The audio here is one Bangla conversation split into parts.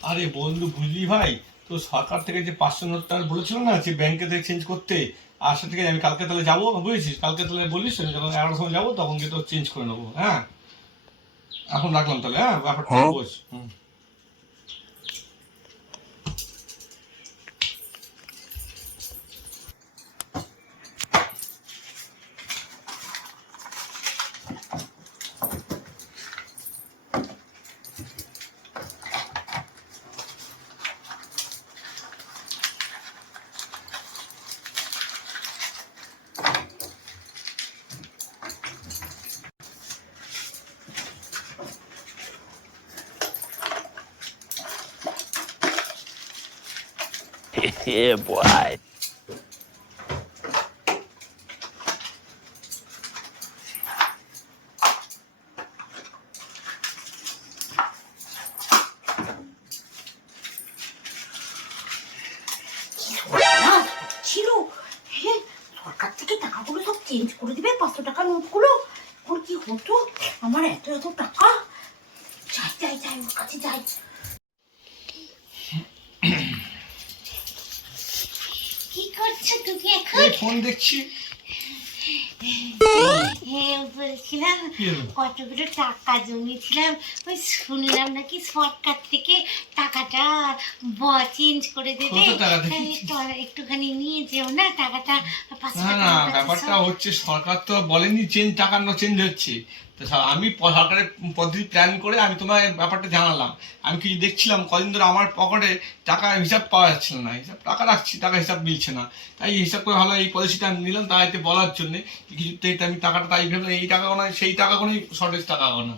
আরে বন্ধু বুঝলি ভাই? তো সরকার থেকে যে পাঁচশো নোট টাকা বলেছিল না যে ব্যাংকে থেকে চেঞ্জ করতে আর সেটা থেকে আমি কালকে তাহলে যাব? বুঝেছিস? কালকে তাহলে বলিস যখন এগারোটার সময় যাব তখন কিন্তু চেঞ্জ করে নেব হ্যাঁ? এখন রাখলাম তাহলে হ্যাঁ? ব্যাপারটা বোঝ। হুম। Yeah, boy. না ছিল হ্যাঁ সরকার থেকে টাকাগুলো সব চেঞ্জ করে দিবে পাঁচশো টাকা নোটগুলো এখন কি হতো আমার এত এত টাকা যাই যাই যাই ওর কাছে যাই কি করছ তুমি এখন ফোন দেখছি বলছিলাম কতগুলো টাকা জমিয়েছিলাম। ওই শুনলাম নাকি সরকার থেকে টাকাটা চেঞ্জ করে দেবে। একটুখানি নিয়ে যেও না টাকাটা না না ব্যাপারটা হচ্ছে সরকার তো বলেনি চেঞ্জ টাকা না চেঞ্জ হচ্ছে। তো আমি সরকারের পদ্ধতি প্ল্যান করে আমি তোমার ব্যাপারটা জানালাম। আমি কিছু দেখছিলাম কদিন ধরে আমার পকেটে টাকা হিসাব পাওয়া যাচ্ছিল না। হিসাব টাকা রাখছি টাকা হিসাব মিলছে না। তাই হিসাব করে ভালো এই পলিসিটা আমি নিলাম তাই এতে বলার জন্য কিছুতে আমি টাকাটা তাই ভেবে এই টাকা গোনা সেই টাকা গোনাই শর্টেজ টাকা গোনা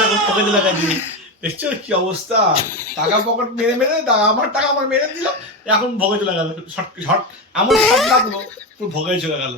দেখো, পকেটে লাগা দিয়ে দেখছ কি অবস্থা? টাকা পকেট মেরে মেরে আমার টাকা আমার মেরে দিল। এখন ভোগে চলে গেল। শর্ট শর্ট এমন শর্ট লাগল, পুরো ভোগে চলে গেল।